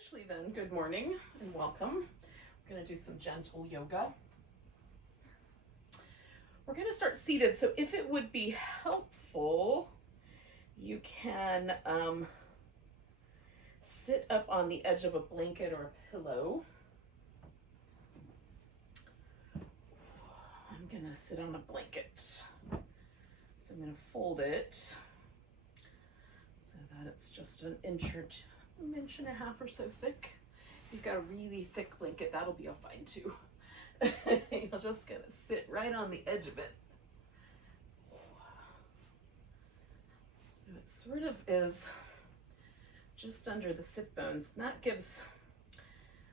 Officially then, good morning and welcome. We're going to do some gentle yoga. We're going to start seated, so if it would be helpful, you can sit up on the edge of a blanket or a pillow. I'm going to sit on a blanket. So I'm going to fold it so that it's just an inch and a half or so thick. If you've got a really thick blanket, that'll be fine too. You're just gonna sit right on the edge of it. So it sort of is just under the sit bones, and that gives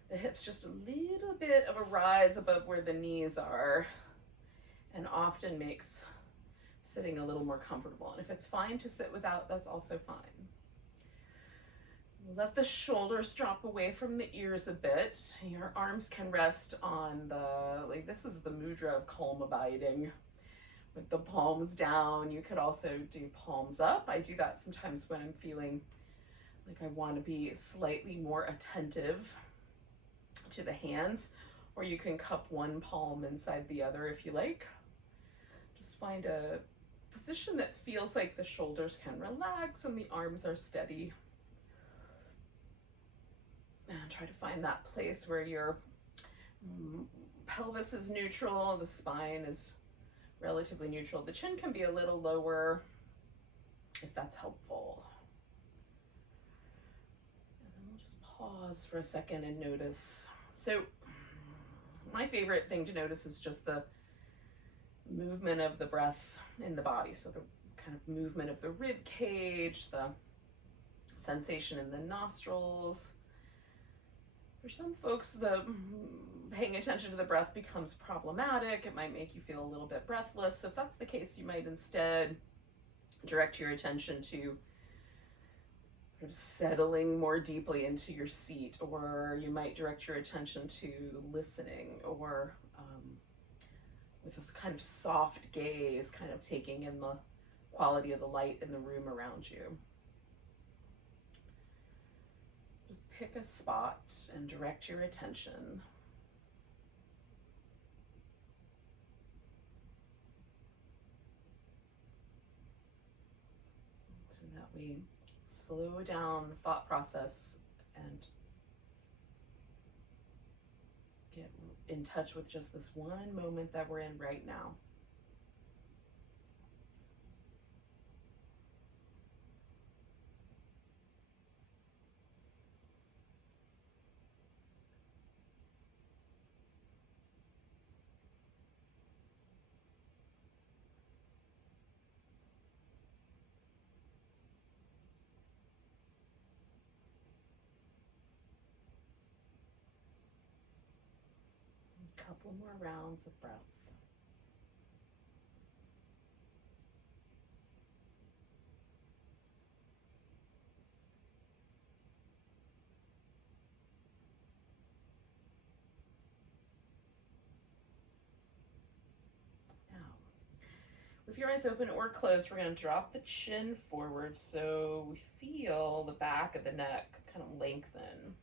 the hips just a little bit of a rise above where the knees are, and often makes sitting a little more comfortable. And if it's fine to sit without, that's also fine. Let the shoulders drop away from the ears a bit. Your arms can rest on this is the mudra of calm abiding, with the palms down. You could also do palms up. I do that sometimes when I'm feeling like I want to be slightly more attentive to the hands, or you can cup one palm inside the other if you like. Just find a position that feels like the shoulders can relax and the arms are steady. And try to find that place where your pelvis is neutral, the spine is relatively neutral. The chin can be a little lower if that's helpful. And then we'll just pause for a second and notice. So my favorite thing to notice is just the movement of the breath in the body. So the kind of movement of the rib cage, the sensation in the nostrils. For some folks, the paying attention to the breath becomes problematic. It might make you feel a little bit breathless. If that's the case, you might instead direct your attention to settling more deeply into your seat, or you might direct your attention to listening, or with this kind of soft gaze, kind of taking in the quality of the light in the room around you. Just pick a spot and direct your attention. So that we slow down the thought process and get in touch with just this one moment that we're in right now. Couple more rounds of breath. Now, with your eyes open or closed, we're going to drop the chin forward so we feel the back of the neck kind of lengthen.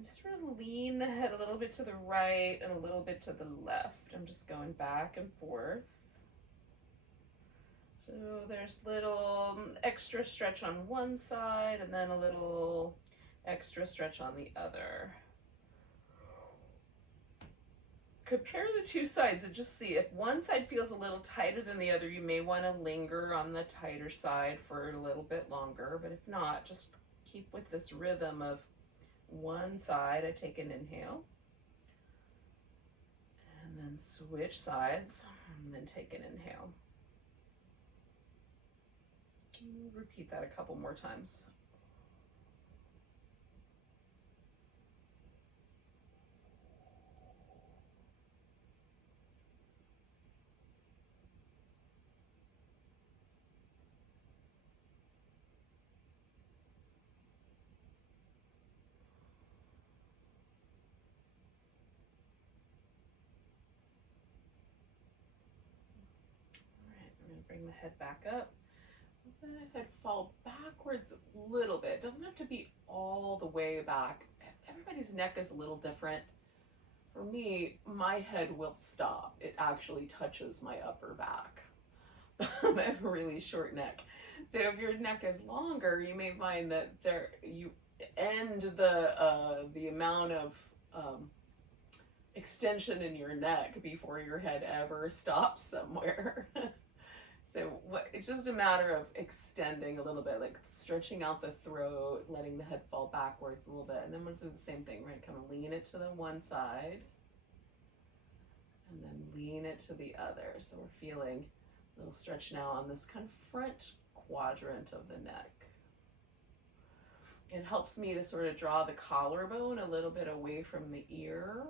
Just sort of lean the head a little bit to the right and a little bit to the left. I'm just going back and forth. So there's little extra stretch on one side and then a little extra stretch on the other. Compare the two sides and just see if one side feels a little tighter than the other. You may want to linger on the tighter side for a little bit longer, but if not, just keep with this rhythm of one side. I take an inhale and then switch sides and then take an inhale. Repeat that a couple more times. Bring the head back up. Let the head fall backwards a little bit. It doesn't have to be all the way back. Everybody's neck is a little different. For me, my head will stop. It actually touches my upper back. I have a really short neck. So if your neck is longer, you may find that you end the amount of extension in your neck before your head ever stops somewhere. So it's just a matter of extending a little bit, like stretching out the throat, letting the head fall backwards a little bit. And then we'll do the same thing. We're going to kind of lean it to the one side and then lean it to the other. So we're feeling a little stretch now on this kind of front quadrant of the neck. It helps me to sort of draw the collarbone a little bit away from the ear,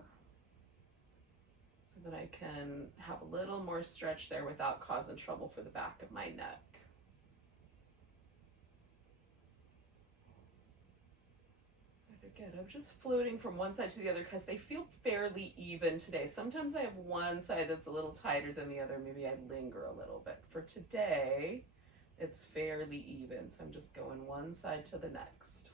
so that I can have a little more stretch there without causing trouble for the back of my neck. Good. I'm just floating from one side to the other because they feel fairly even today. Sometimes I have one side that's a little tighter than the other. Maybe I linger a little bit. For today, it's fairly even. So I'm just going one side to the next.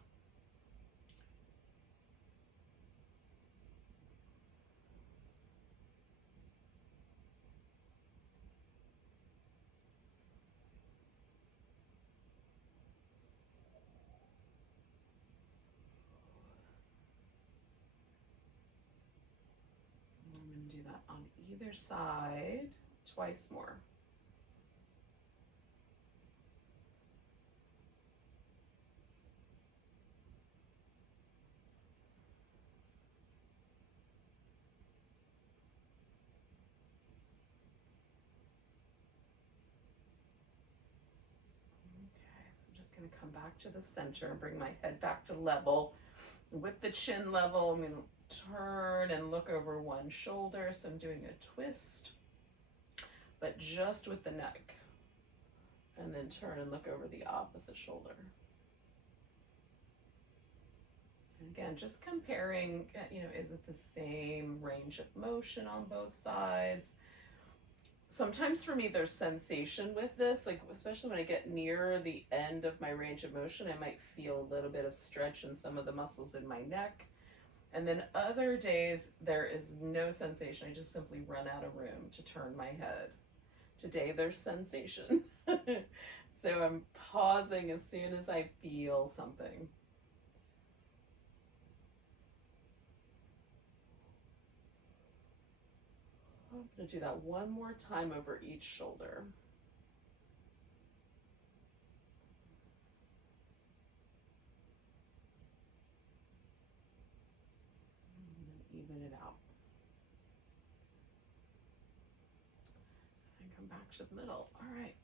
Do that on either side twice more. Okay, so I'm just going to come back to the center and bring my head back to level. With the chin level, I'm going to turn and look over one shoulder. So I'm doing a twist, but just with the neck. And then turn and look over the opposite shoulder. And again, just comparing, is it the same range of motion on both sides? Sometimes for me, there's sensation with this, like especially when I get near the end of my range of motion, I might feel a little bit of stretch in some of the muscles in my neck. And then other days, there is no sensation. I just simply run out of room to turn my head. Today, there's sensation. So I'm pausing as soon as I feel something. I'm going to do that one more time over each shoulder. Even it out. And come back to the middle. All right.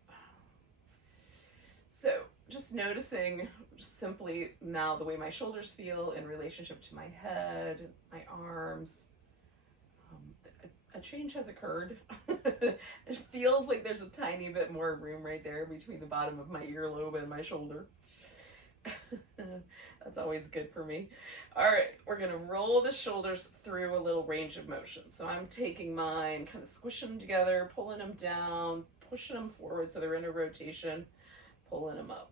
So just noticing just simply now the way my shoulders feel in relationship to my head, my arms. A change has occurred. It feels like there's a tiny bit more room right there between the bottom of my earlobe and my shoulder. That's always good for me. All right, we're gonna roll the shoulders through a little range of motion. So I'm taking mine, kind of squishing them together, pulling them down, pushing them forward so they're in a rotation, pulling them up.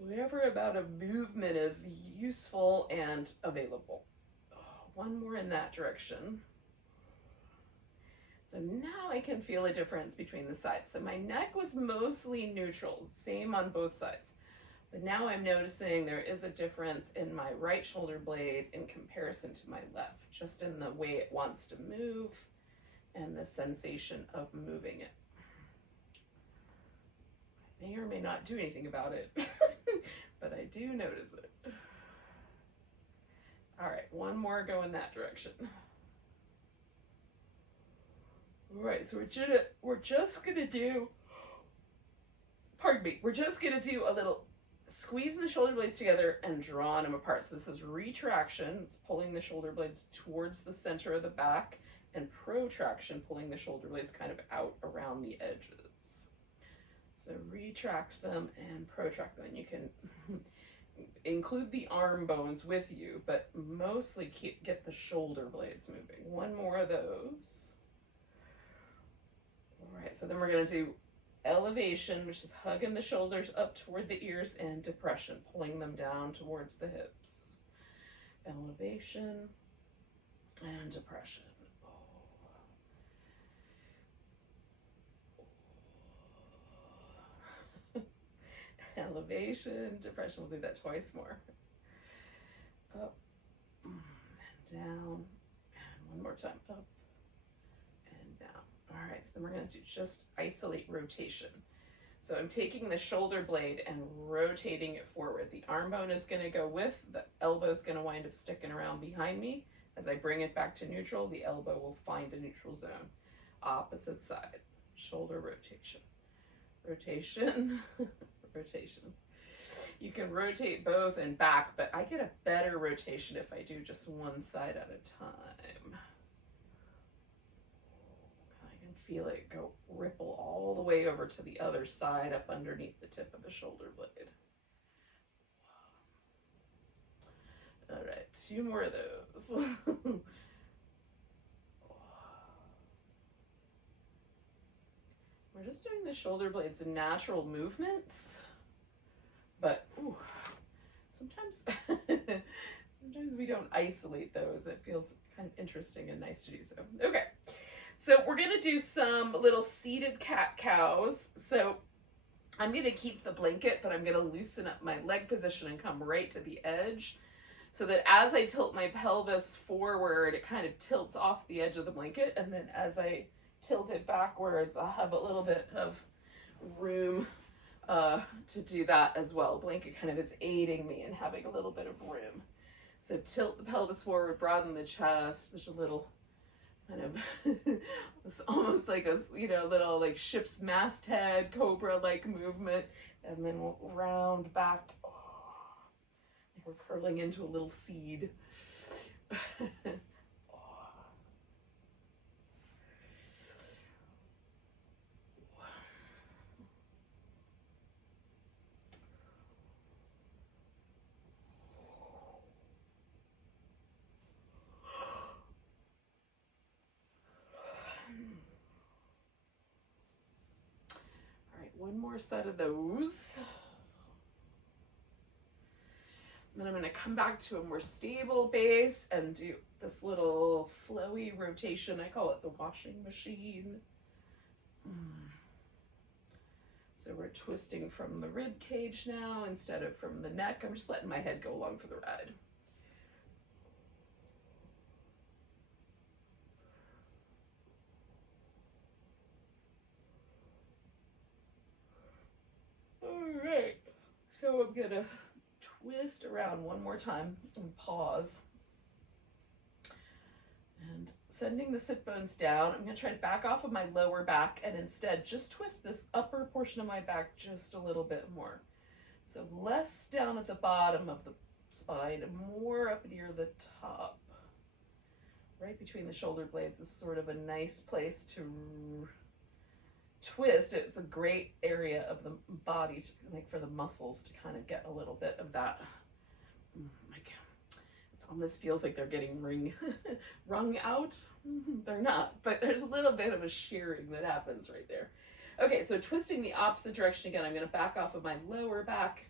Whatever amount of movement is useful and available. One more in that direction. So now I can feel a difference between the sides. So my neck was mostly neutral, same on both sides. But now I'm noticing there is a difference in my right shoulder blade in comparison to my left, just in the way it wants to move and the sensation of moving it. I may or may not do anything about it, but I do notice it. All right, one more go in that direction. All right, so we're just gonna do a little squeezing the shoulder blades together and drawing them apart. So this is retraction, it's pulling the shoulder blades towards the center of the back, and protraction, pulling the shoulder blades kind of out around the edges. So retract them and protract them. You can include the arm bones with you, but mostly get the shoulder blades moving. One more of those. so then we're going to do elevation, which is hugging the shoulders up toward the ears, and depression, pulling them down towards the hips. Elevation and depression. Elevation, depression. We'll do that twice more. Up and down, and one more time, up and down. All right, so then we're going to do just isolate rotation. So I'm taking the shoulder blade and rotating it forward. The arm bone is going to go with, the elbow is going to wind up sticking around behind me. As I bring it back to neutral, the elbow will find a neutral zone. Opposite side, shoulder rotation. Rotation, rotation. You can rotate both and back, but I get a better rotation if I do just one side at a time. I can feel it go ripple all the way over to the other side up underneath the tip of the shoulder blade. All right, 2 more of those. We're just doing the shoulder blades in natural movements, but sometimes sometimes we don't isolate those. It feels kind of interesting and nice to do so. Okay, so we're gonna do some little seated cat-cows. So I'm gonna keep the blanket, but I'm gonna loosen up my leg position and come right to the edge, so that as I tilt my pelvis forward, it kind of tilts off the edge of the blanket, and then as I tilt it backwards, I'll have a little bit of room to do that as well. Blanket kind of is aiding me in having a little bit of room. So tilt the pelvis forward, broaden the chest. There's a little kind of, it's almost like a, little like ship's masthead, cobra-like movement. And then we'll round back. Oh, like we're curling into a little seed. One more set of those. And then I'm going to come back to a more stable base and do this little flowy rotation. I call it the washing machine. So we're twisting from the rib cage now instead of from the neck. I'm just letting my head go along for the ride. All right, so I'm gonna twist around one more time and pause. And sending the sit bones down, I'm gonna try to back off of my lower back and instead just twist this upper portion of my back just a little bit more. So less down at the bottom of the spine, more up near the top. Right between the shoulder blades is sort of a nice place to twist. It's a great area of the body to, like, for the muscles to kind of get a little bit of that, like, it almost feels like they're getting wrung out. They're not, but there's a little bit of a shearing that happens right there. Okay, so twisting the opposite direction again. I'm going to back off of my lower back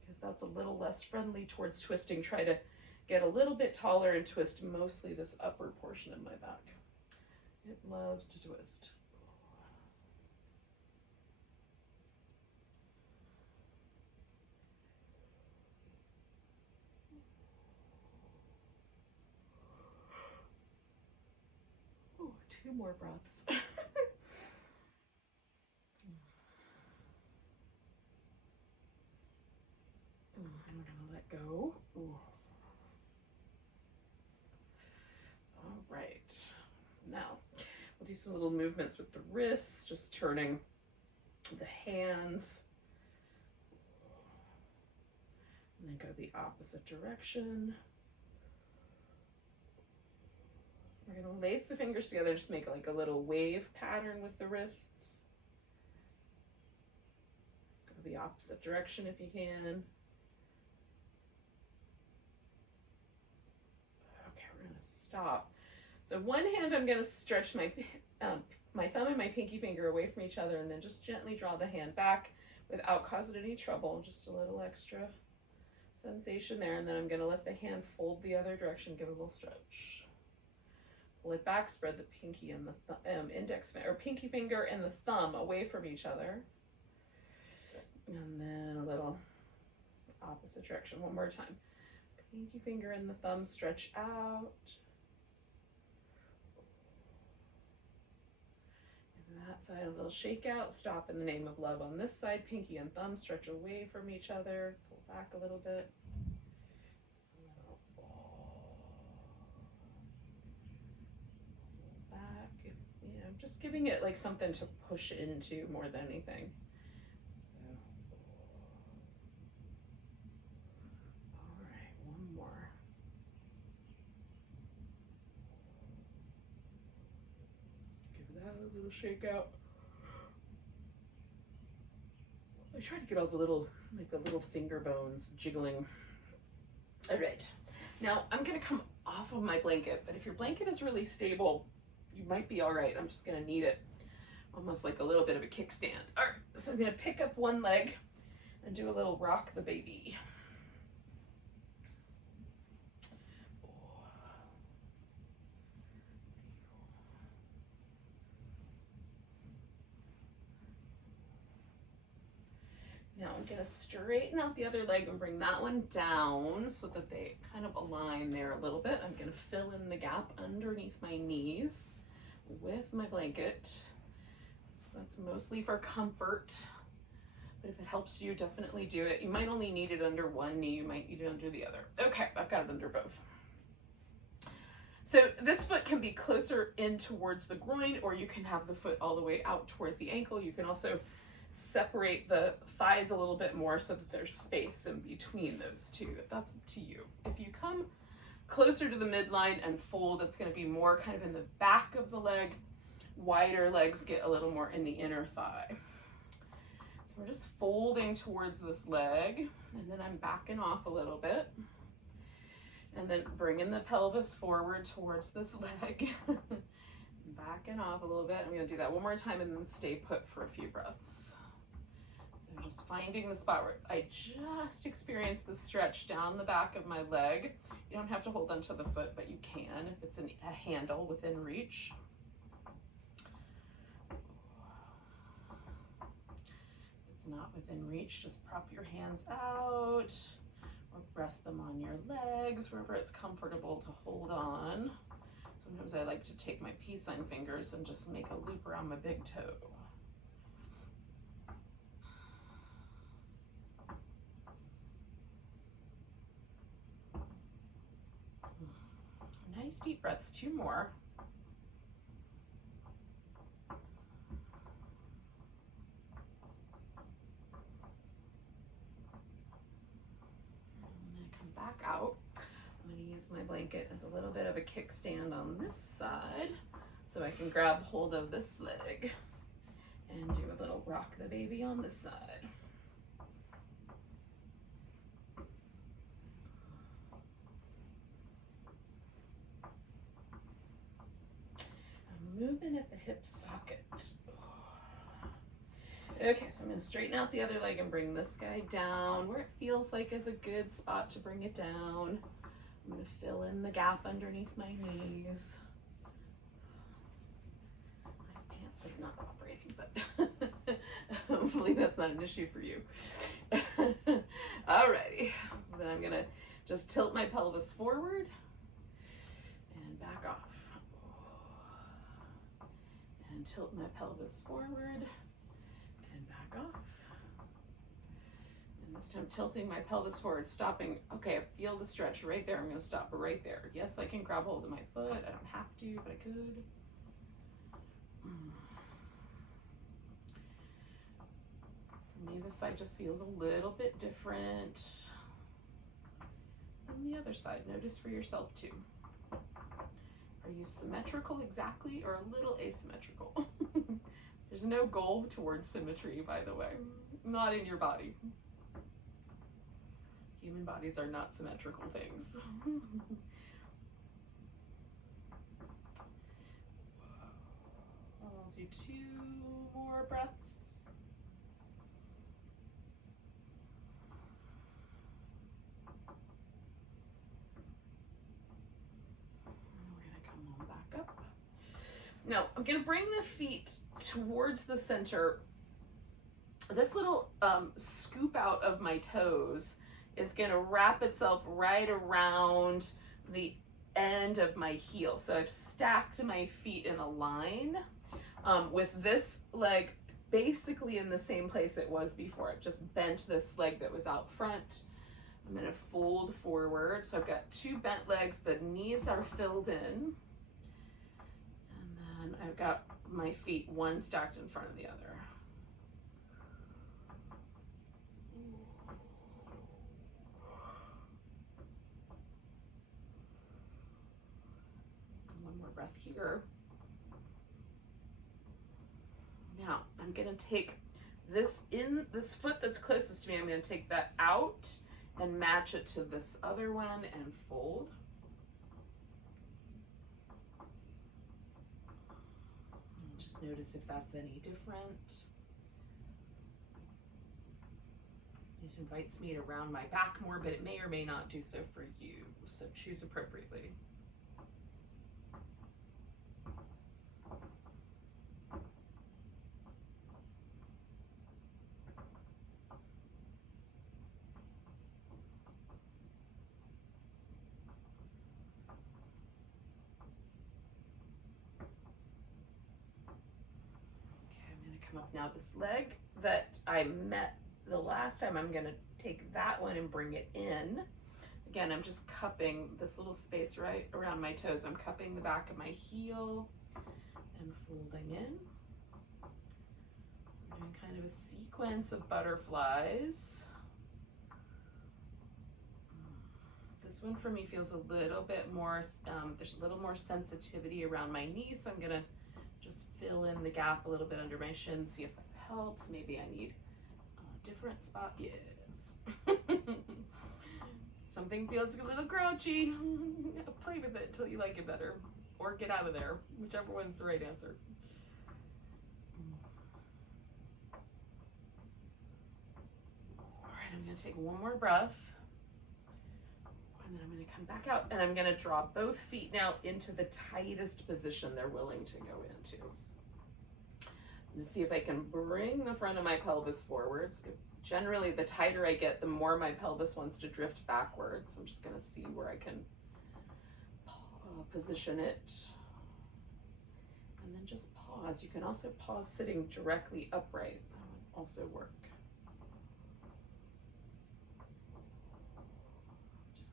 because that's a little less friendly towards twisting. Try to get a little bit taller and twist mostly this upper portion of my back. It loves to twist. Ooh, 2 more breaths. I don't want to let go. Ooh. All right. Now, we'll do some little movements with the wrists, just turning the hands. And then go the opposite direction. We're going to lace the fingers together, just make like a little wave pattern with the wrists. Go the opposite direction if you can. Okay, we're going to stop. So one hand, I'm gonna stretch my thumb and my pinky finger away from each other, and then just gently draw the hand back without causing any trouble. Just a little extra sensation there, and then I'm gonna let the hand fold the other direction, give it a little stretch. Pull it back, spread the pinky and the pinky finger and the thumb away from each other. And then a little opposite direction, one more time. Pinky finger and the thumb stretch out. And that side, a little shake out, stop in the name of love on this side. Pinky and thumb stretch away from each other, pull back a little bit. Just giving it like something to push into more than anything. So, all right, one more. Give that a little shake out. I try to get all the little finger bones jiggling. All right, now I'm gonna come off of my blanket, but if your blanket is really stable, you might be all right. I'm just gonna need it almost like a little bit of a kickstand. All right, so I'm gonna pick up one leg and do a little rock the baby. Now I'm gonna straighten out the other leg and bring that one down so that they kind of align there a little bit. I'm gonna fill in the gap underneath my knees with my blanket. So that's mostly for comfort, but if it helps you, definitely do it. You might only need it under one knee, you might need it under the other. Okay, I've got it under both. So this foot can be closer in towards the groin, or you can have the foot all the way out toward the ankle. You can also separate the thighs a little bit more so that there's space in between those two. That's up to you. If you come closer to the midline and fold, it's going to be more kind of in the back of the leg. Wider legs get a little more in the inner thigh. So we're just folding towards this leg, and then I'm backing off a little bit, and then bringing the pelvis forward towards this leg. Backing off a little bit. I'm going to do that one more time and then stay put for a few breaths. So just finding the spot where I just experienced the stretch down the back of my leg. You don't have to hold onto the foot, but you can if it's a handle within reach. If it's not within reach, just prop your hands out or rest them on your legs, wherever it's comfortable to hold on. Sometimes I like to take my peace sign fingers and just make a loop around my big toe. Nice deep breaths, 2 more. I'm going to come back out. I'm going to use my blanket as a little bit of a kickstand on this side so I can grab hold of this leg and do a little rock the baby on this side. I'm moving at the hip socket. Okay, so I'm going to straighten out the other leg and bring this guy down where it feels like is a good spot to bring it down. I'm going to fill in the gap underneath my knees. My pants are not operating, but hopefully that's not an issue for you. Alrighty, so then I'm going to just tilt my pelvis forward and back off. And tilt my pelvis forward and back off. And this time tilting my pelvis forward, stopping. Okay, I feel the stretch right there. I'm going to stop right there. Yes, I can grab hold of my foot. I don't have to, but I could. For me, this side just feels a little bit different than the other side. Notice for yourself too. Are you symmetrical exactly or a little asymmetrical? There's no goal towards symmetry, by the way. Not in your body. Human bodies are not symmetrical things. do 2 more breaths. Up. Now I'm going to bring the feet towards the center. This little scoop out of my toes is going to wrap itself right around the end of my heel. So I've stacked my feet in a line with this leg basically in the same place it was before. I've just bent this leg that was out front. I'm going to fold forward. So I've got 2 bent legs. The knees are filled in. And I've got my feet one stacked in front of the other. One more breath here. Now I'm going to take this foot that's closest to me, I'm going to take that out and match it to this other one and fold. Notice if that's any different. It invites me to round my back more, but it may or may not do so for you. So choose appropriately. Come up now. This leg that I met the last time, I'm going to take that one and bring it in. Again, I'm just cupping this little space right around my toes. I'm cupping the back of my heel and folding in. I'm doing kind of a sequence of butterflies. This one for me feels a little bit more, there's a little more sensitivity around my knees, so I'm going to just fill in the gap a little bit under my shin, see if that helps. Maybe I need a different spot. Yes. Something feels a little grouchy. Play with it until you like it better. Or get out of there. Whichever one's the right answer. All right, I'm going to take one more breath. And then I'm going to come back out and I'm going to draw both feet now into the tightest position they're willing to go into. And see if I can bring the front of my pelvis forwards. Generally, the tighter I get, the more my pelvis wants to drift backwards. I'm just going to see where I can position it. And then just pause. You can also pause sitting directly upright. That would also work.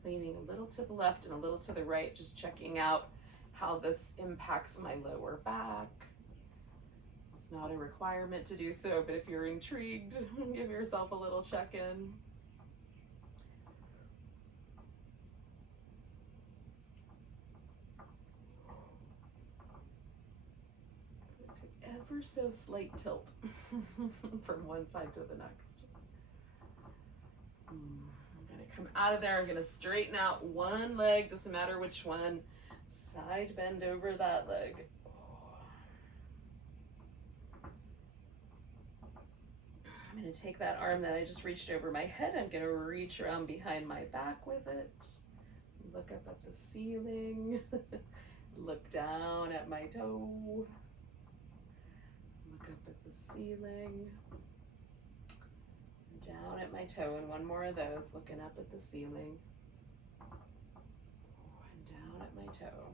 Leaning a little to the left and a little to the right, just checking out how this impacts my lower back. It's not a requirement to do so, but if you're intrigued, give yourself a little check-in. Ever so slight tilt from one side to the next. Come out of there. I'm going to straighten out one leg, doesn't matter which one. Side bend over that leg. I'm going to take that arm that I just reached over my head. I'm going to reach around behind my back with it. Look up at the ceiling. Look down at my toe. Look up at the ceiling. Down at my toe, and one more of those, looking up at the ceiling. And down at my toe.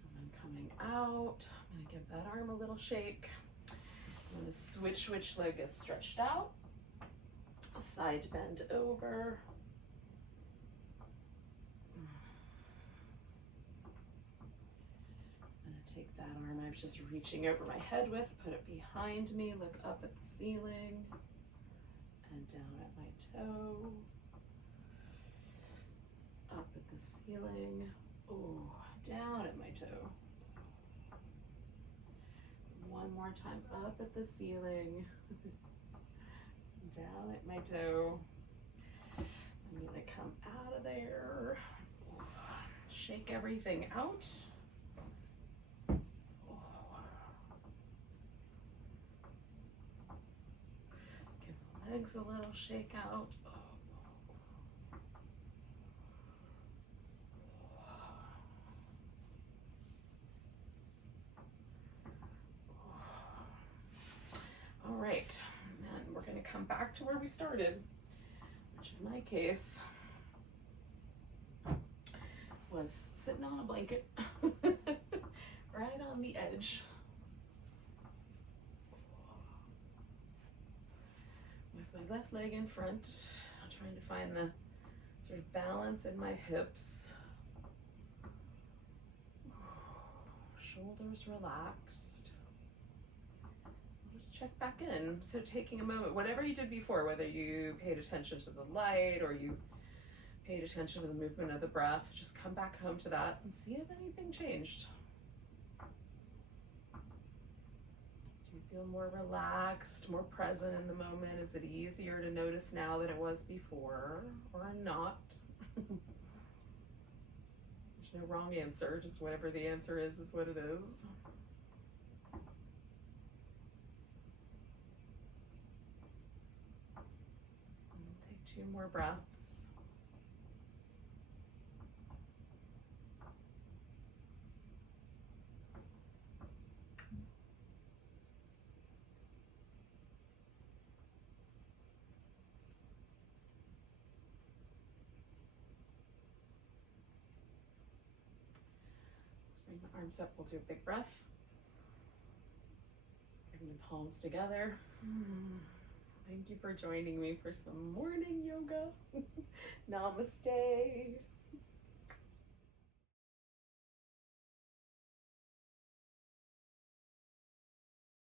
And then coming out, I'm going to give that arm a little shake. I'm going to switch which leg is stretched out. Side bend over. I'm going to take that arm I was just reaching over my head with, put it behind me, look up at the ceiling. And down at my toe, up at the ceiling, oh, down at my toe. One more time, up at the ceiling, down at my toe. I'm gonna come out of there, shake everything out. legs a little shake out. All right, and we're going to come back to where we started, which in my case was sitting on a blanket right on the edge with my left leg in front, trying to find the sort of balance in my hips, shoulders relaxed. Just check back in. So taking a moment, whatever you did before, whether you paid attention to the light or you paid attention to the movement of the breath, just come back home to that and see if anything changed. Do you feel more relaxed, more present in the moment? Is it easier to notice now than it was before, or not? There's no wrong answer, just whatever the answer is what it is. Take 2 more breaths. Bring the arms up, we'll do a big breath. Bring the palms together. Thank you for joining me for some morning yoga. Namaste.